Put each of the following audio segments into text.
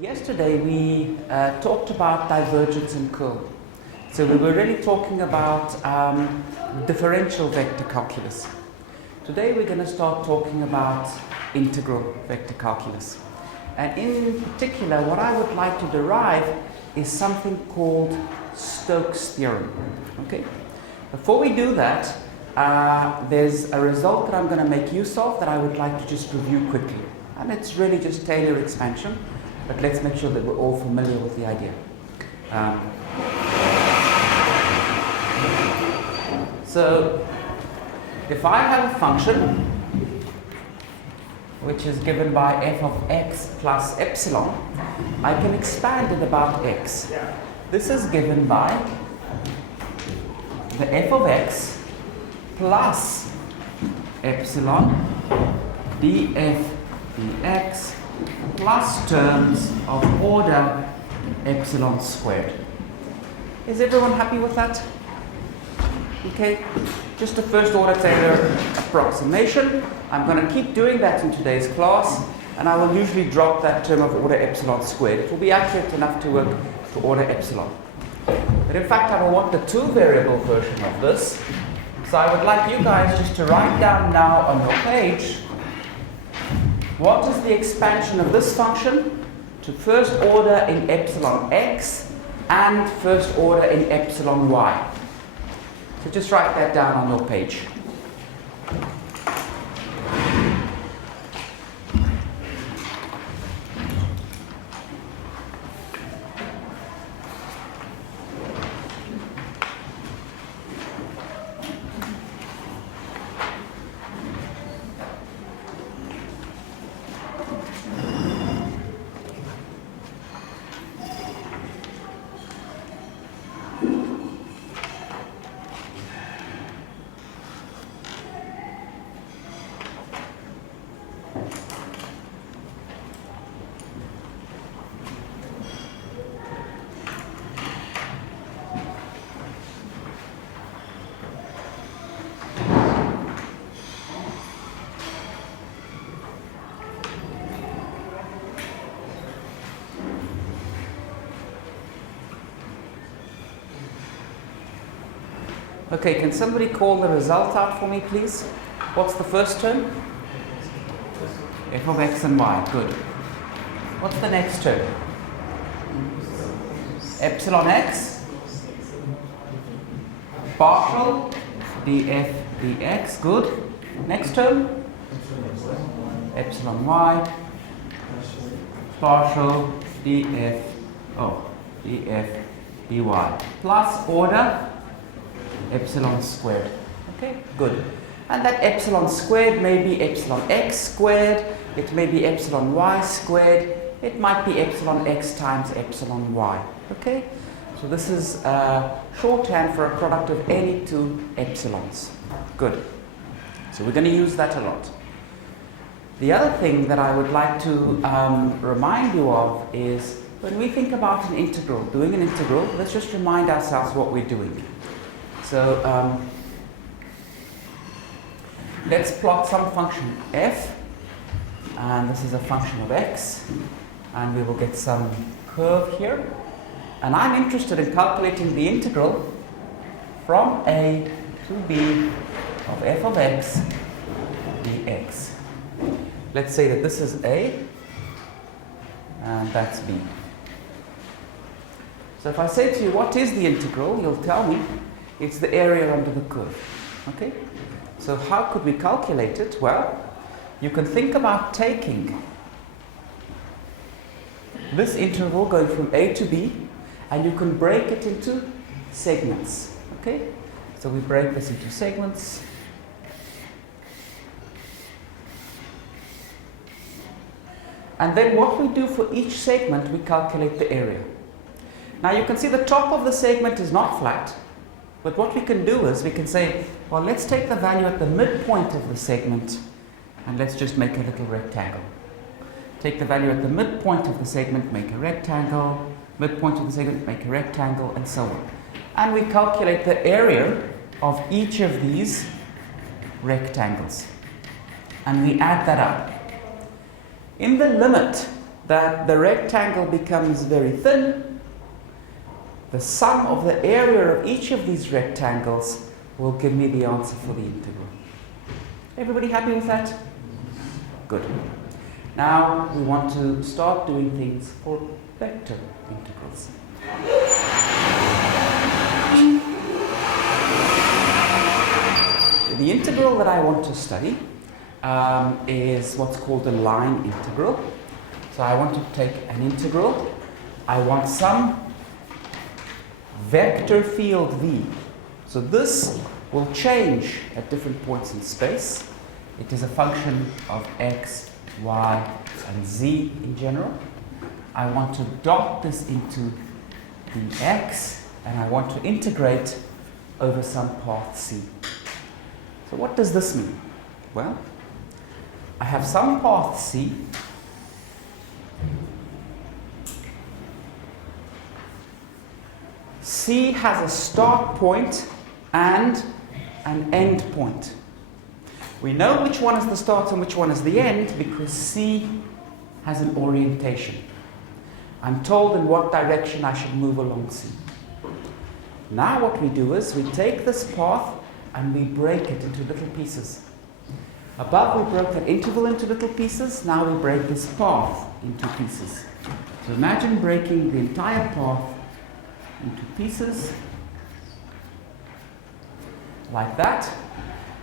Yesterday we talked about divergence and curl. So we were really talking about differential vector calculus. Today we're going to start talking about integral vector calculus. And in particular, what I would like to derive is something called Stokes theorem. Okay? Before we do that, there's a result that I'm going to make use of that I would like to just review quickly. And it's really just Taylor expansion, but let's make sure that we're all familiar with the idea. So, if I have a function which is given by f of x plus epsilon, I can expand it about x. This is given by the f of x plus epsilon df dx plus terms of order epsilon squared. Is everyone happy with that? Okay, just a first order Taylor approximation. I'm going to keep doing that in today's class, and I will usually drop that term of order epsilon squared. It will be accurate enough to work to order epsilon. But in fact, I will want the two-variable version of this. So I would like you guys just to write down now on your page what is the expansion of this function to first order in epsilon x and first order in epsilon y. So just write that down on your page. Okay, can somebody call the result out for me, please? What's the first term? F of x and y. Good. What's the next term? Epsilon x partial df dx. Good. Next term? Epsilon y partial df df dy plus order epsilon squared. Okay, good. And that epsilon squared may be epsilon x squared, it may be epsilon y squared, it might be epsilon x times epsilon y. Okay, so this is shorthand for a product of any two epsilons. Good. So we're going to use that a lot. The other thing that I would like to remind you of is when we think about an integral, doing an integral, let's just remind ourselves what we're doing. So let's plot some function f, and this is a function of x, and we will get some curve here. And I'm interested in calculating the integral from a to b of f of x dx. Let's say that this is a, and that's b. So if I say to you, what is the integral? You'll tell me it's the area under the curve. Okay? So how could we calculate it? Well, you can think about taking this interval going from a to b, and you can break it into segments. Okay? So we break this into segments. And then what we do for each segment, we calculate the area. Now you can see the top of the segment is not flat. But what we can do is we can say, well, let's take the value at the midpoint of the segment and let's just make a little rectangle. Take the value at the midpoint of the segment, make a rectangle, midpoint of the segment, make a rectangle, and so on. And we calculate the area of each of these rectangles. And we add that up. In the limit that the rectangle becomes very thin, the sum of the area of each of these rectangles will give me the answer for the integral. Everybody happy with that? Good. Now we want to start doing things for vector integrals. The integral that I want to study is what's called a line integral. So I want to take an integral. I want some vector field V. So this will change at different points in space. It is a function of x, y, and z in general. I want to dot this into the x, and I want to integrate over some path c. So what does this mean? Well, I have some path c. C has a start point and an end point. We know which one is the start and which one is the end because C has an orientation. I'm told in what direction I should move along C. Now what we do is we take this path and we break it into little pieces. Above we broke that interval into little pieces, now we break this path into pieces. So imagine breaking the entire path into pieces like that.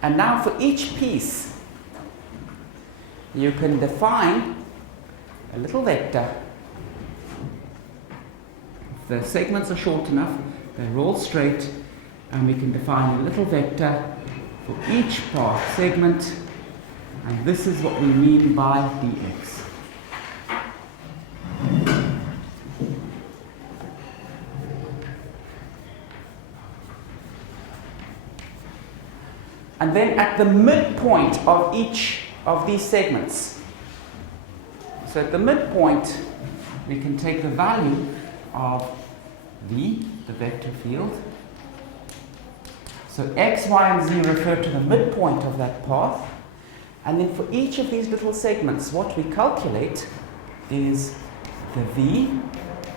And now for each piece, you can define a little vector. If the segments are short enough, they're all straight, and we can define a little vector for each path segment, and this is what we mean by dx. And then at the midpoint of each of these segments, so at the midpoint, we can take the value of V, the vector field. So x, y, and z refer to the midpoint of that path. And then for each of these little segments, what we calculate is the V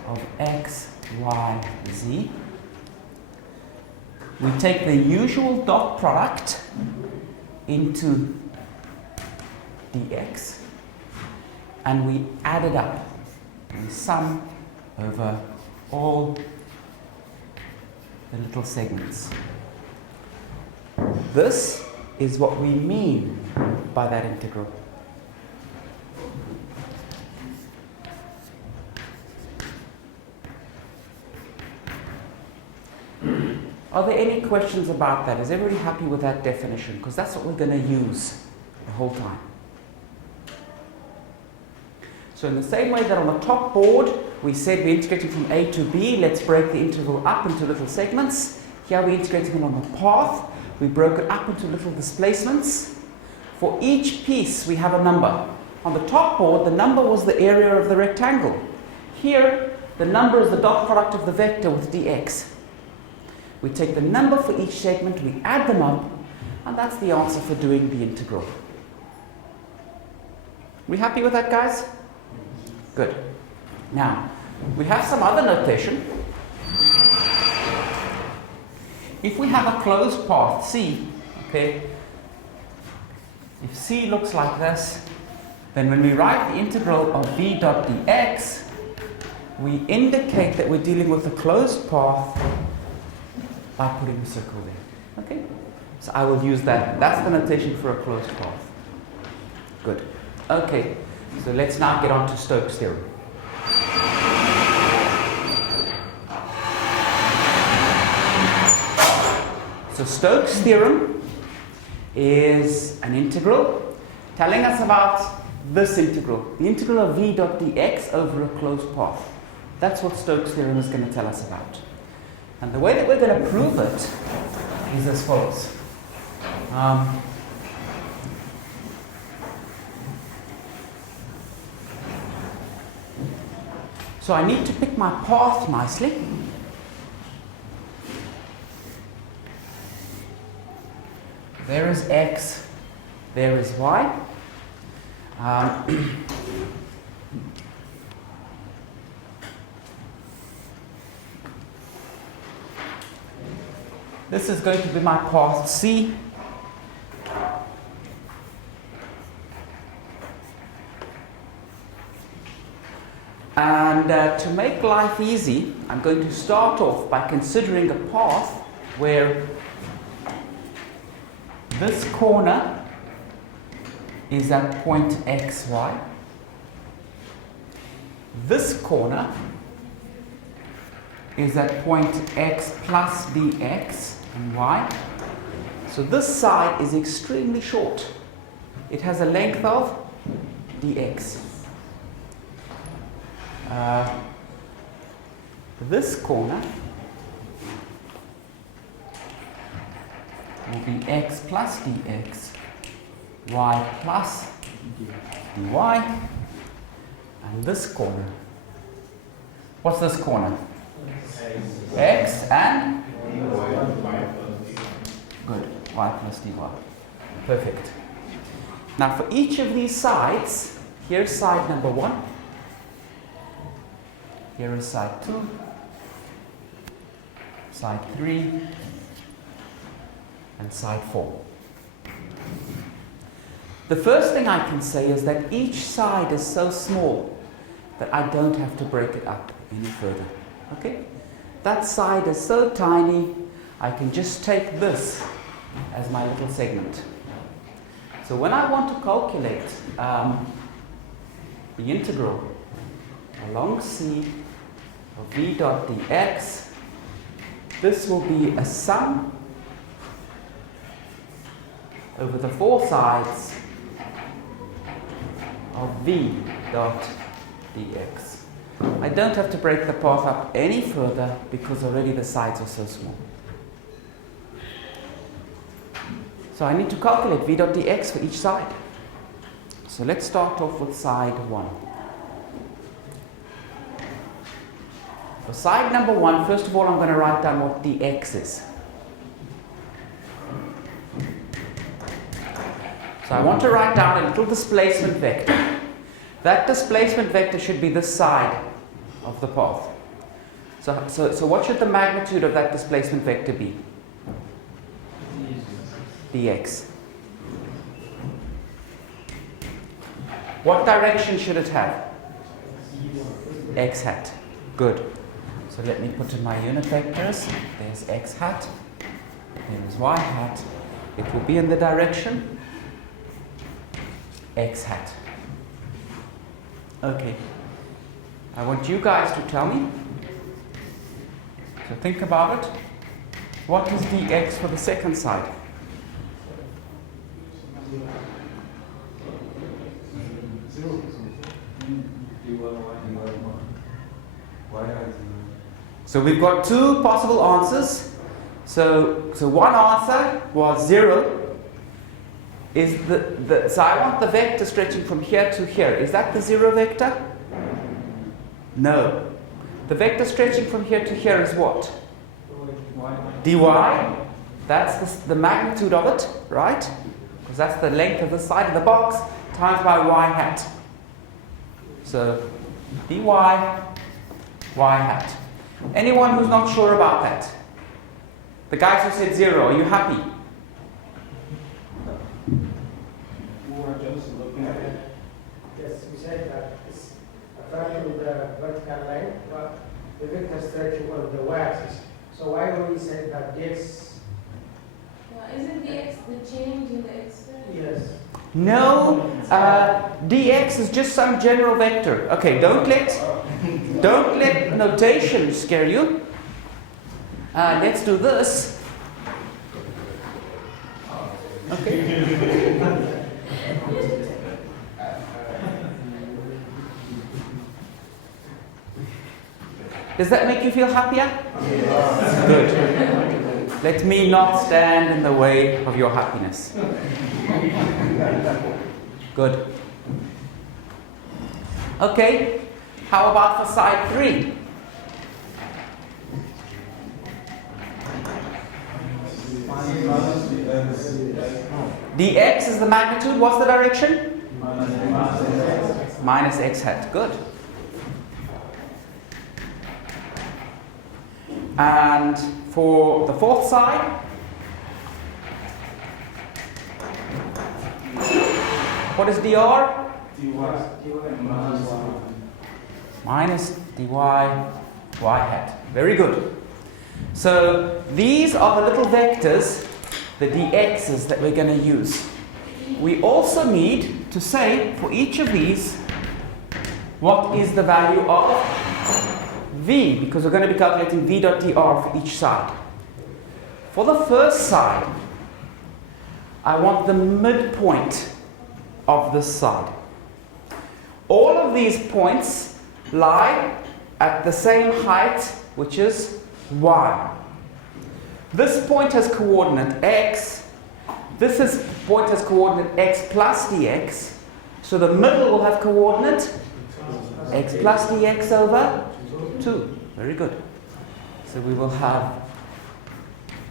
of x, y, z. We take the usual dot product into dx, and we add it up. We sum over all the little segments. This is what we mean by that integral. Are there any questions about that? Is everybody happy with that definition? Because that's what we're going to use the whole time. So in the same way that on the top board, we said we're integrating from A to B, let's break the interval up into little segments. Here we're integrating it on the path. We broke it up into little displacements. For each piece, we have a number. On the top board, the number was the area of the rectangle. Here, the number is the dot product of the vector with dx. We take the number for each segment, we add them up, and that's the answer for doing the integral. We happy with that, guys? Good. Now, we have some other notation. If we have a closed path, C, okay, if C looks like this, then when we write the integral of v dot dx, we indicate that we're dealing with a closed path by putting a circle there. Okay? So I will use that. That's the notation for a closed path. Good. Okay, so let's now get on to Stokes' theorem. So Stokes' theorem is an integral telling us about this integral, the integral of v dot dx over a closed path. That's what Stokes' theorem is going to tell us about. And the way that we're going to prove it is as follows. So I need to pick my path nicely. There is x, there is y. This is going to be my path C. And to make life easy, I'm going to start off by considering a path where this corner is at point xy. This corner is at point x plus dx and y. So this side is extremely short. It has a length of dx. This corner will be x plus dx, y plus dy, and this corner, what's this corner? X and good, y plus dy. Perfect. Now for each of these sides, here's side number 1, here is side 2, side 3, and side 4. The first thing I can say is that each side is so small that I don't have to break it up any further. Okay? That side is so tiny, I can just take this as my little segment. So when I want to calculate the integral along C of v dot dx, this will be a sum over the 4 sides of v dot dx. I don't have to break the path up any further because already the sides are so small. So I need to calculate v dot dx for each side. So let's start off with side 1. For side number 1, first of all, I'm going to write down what dx is. So I want to write down a little displacement vector. That displacement vector should be this side of the path. So what should the magnitude of that displacement vector be? Dx. What direction should it have? X hat. Good. So let me put in my unit vectors. There's x hat. There is y hat. It will be in the direction x hat. Okay. I want you guys to tell me. So think about it. What is dx for the second side? So we've got 2 possible answers. So one answer was 0. Is so I want the vector stretching from here to here. Is that the 0 vector? No. The vector stretching from here to here is what? dy. That's the magnitude of it, right? Because that's the length of the side of the box times by y hat. So dy, y hat. Anyone who's not sure about that? The guys who said 0, are you happy? Yes, we said that it's a fraction of the vertical line, but the vector stretching on the y-axis. So why don't we say that dx? Isn't dx the change in the x value? Yes. No, dx is just some general vector. Okay, don't let notation scare you. Let's do this. Okay. Does that make you feel happier? Yes. Good. Let me not stand in the way of your happiness. Good. Okay, how about for side 3? dx is the magnitude. What's the direction? Minus x hat. Good. And for the fourth side, what is dr? Minus dy y hat. Very good. So these are the little vectors, the dx's that we're going to use. We also need to say for each of these what is the value of v, because we're going to be calculating v dot dr for each side. For the first side, I want the midpoint of this side. All of these points lie at the same height, which is y. This point has coordinate x. This point has coordinate x plus dx. So the middle will have coordinate x plus dx over 2. Very good. So we will have,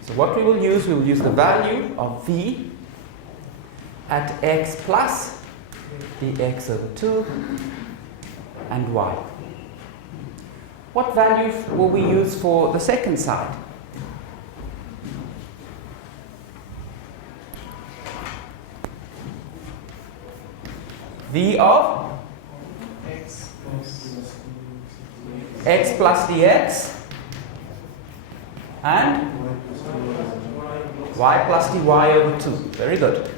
so what we will use the value of v at x plus dx over 2 and y. What value will we use for the second side? V of x plus dx and y plus dy over 2. Very good.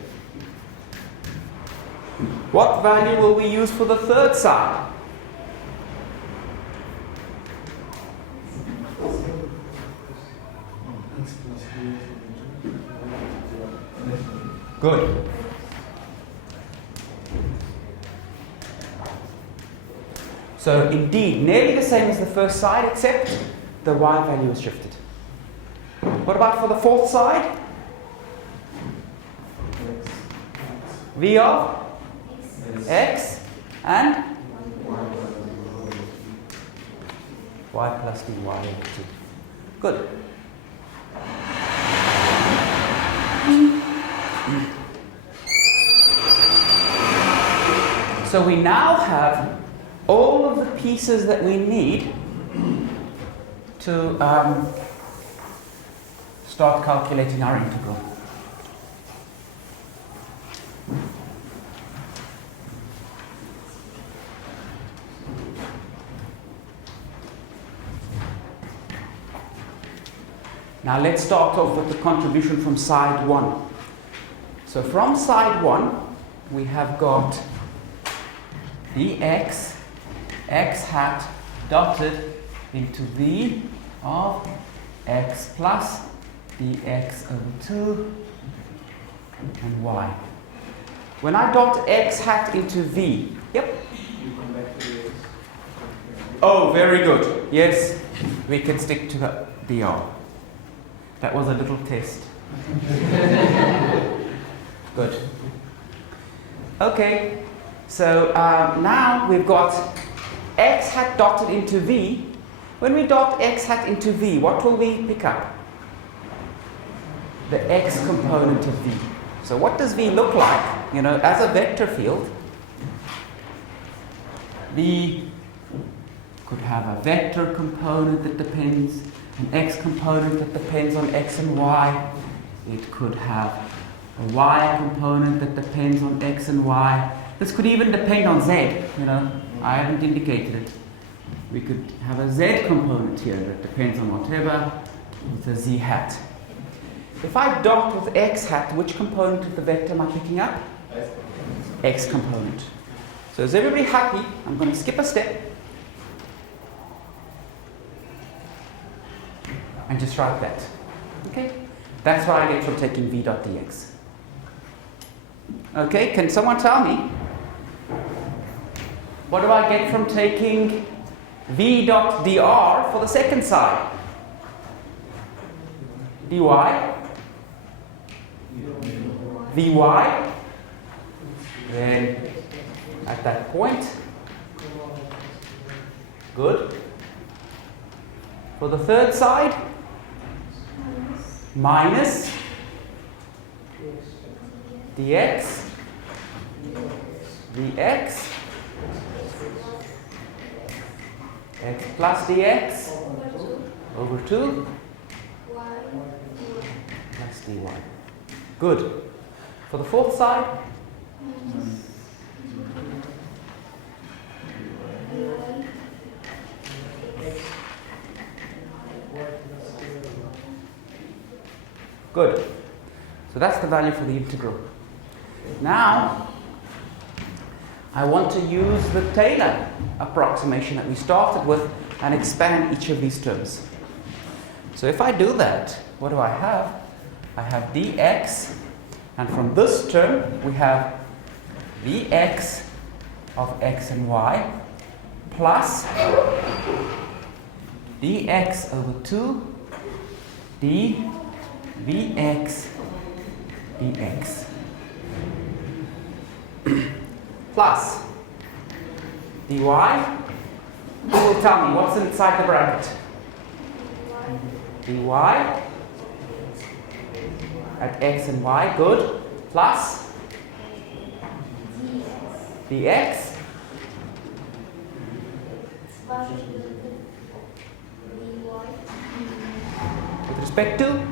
What value will we use for the third side? Good. So indeed, nearly the same as the first side, except the y value is shifted. What about for the fourth side? V of x and y plus dy over 2. Good. So we now have all of the pieces that we need to start calculating our integral. Now let's start off with the contribution from side 1. So from side 1, we have got dx x hat dotted into v of x plus dx over 2 and y. When I dot x hat into v, yep. Oh, very good. Yes, we can stick to the dr. That was a little test. Good. Okay, so now we've got x hat dotted into v. When we dot x hat into v, what will we pick up? The x component of v. So what does v look like? You know, as a vector field, v could have a vector component that depends, an x component that depends on x and y. It could have a y component that depends on x and y. This could even depend on z, you know. I haven't indicated it. We could have a z component here that depends on whatever with a z hat. If I dot with x hat, which component of the vector am I picking up? X component. So is everybody happy? I'm going to skip a step and just write that. Okay? That's what I get from taking v dot dx. Okay, can someone tell me? What do I get from taking v dot dr for the second side? dy? vy? Then at that point, good. For the third side, minus dx, dx, x plus dx over 2, dy. Good. For the fourth side? Good. So that's the value for the integral. Now, I want to use the Taylor approximation that we started with and expand each of these terms. So if I do that, what do I have? I have dx, and from this term we have vx of x and y plus dx over 2 dvx dx plus dy. Who will tell me what's inside the bracket? Dy at x and y, good, plus dx with respect to,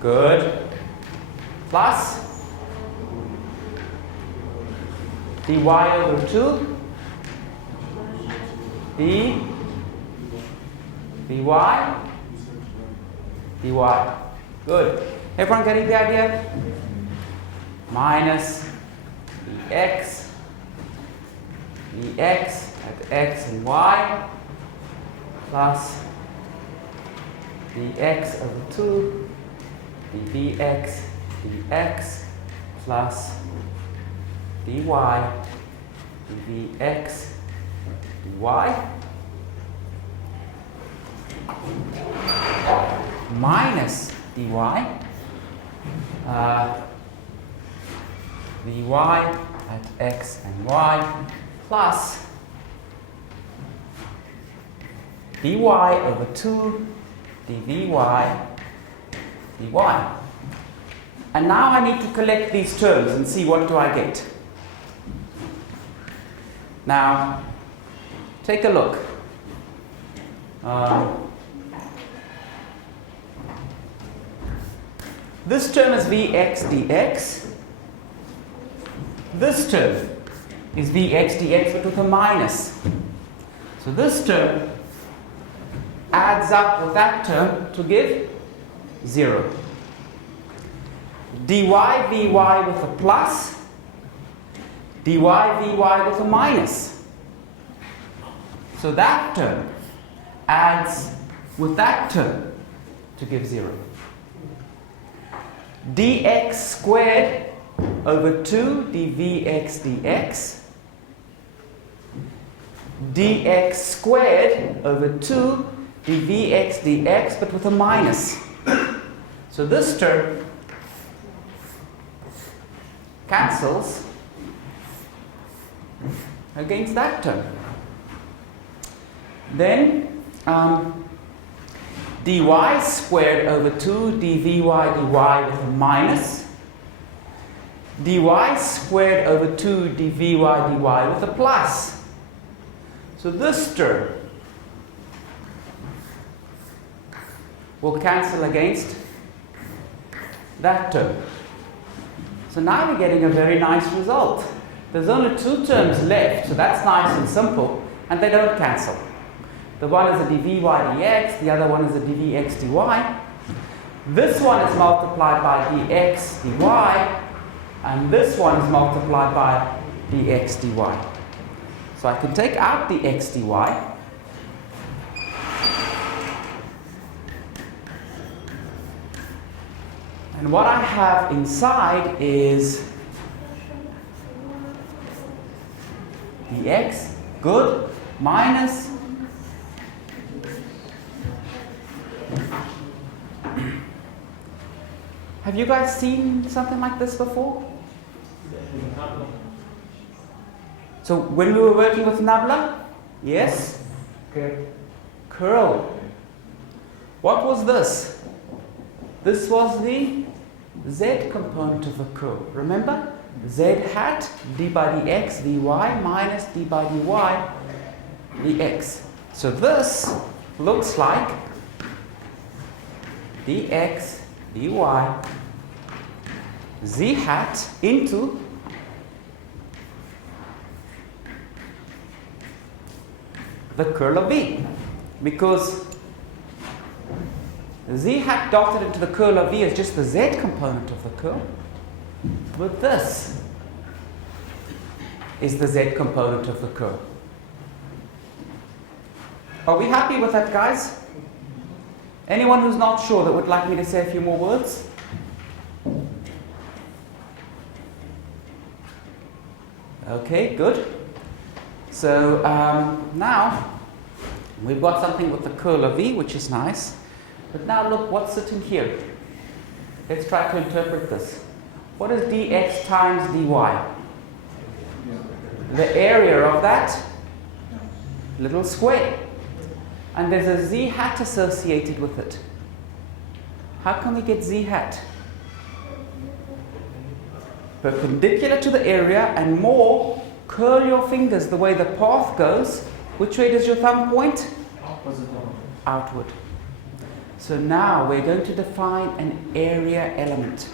good, plus dy over 2 d dy dy. Good. Everyone getting the idea? Minus dx at x and y plus dx over 2 dvx dx plus dy dvx dy minus dy dy at x and y plus dy over 2 dvy dy. And now I need to collect these terms and see what do I get. Now, take a look. This term is vx dx. This term is vx dx but with a minus. So this term adds up with that term to give 0. dy vy with a plus, dy vy with a minus. So that term adds with that term to give 0. Dx squared over 2 dvx dx, dx squared over 2 dvx dx but with a minus. So this term cancels against that term. Then dy squared over 2 dvy dy with a minus, dy squared over 2 dvy dy with a plus. So this term will cancel against that term. So now we're getting a very nice result. There's only 2 terms left, so that's nice and simple, and they don't cancel. The one is a dvy dx, the other one is a dvx dy. This one is multiplied by dx dy, and this one is multiplied by dx dy. So I can take out the x dy, and what I have inside is dx, good, minus have you guys seen something like this before? So when we were working with nabla, yes? Curl. What was this? This was the z component of the curl. Remember? Z hat d by dx dy minus d by dy dx. So this looks like dx dy z hat into the curl of V, because z hat dotted into the curl of V is just the z component of the curl, but this is the z component of the curl. Are we happy with that, guys? Anyone who's not sure that would like me to say a few more words? Okay, good. So now we've got something with the curl of V, which is nice. But now look, what's sitting here? Let's try to interpret this. What is dx times dy? The area of that little square. And there's a z hat associated with it. How can we get z hat? Perpendicular to the area and more, curl your fingers the way the path goes. Which way does your thumb point? Outward. So now we're going to define an area element.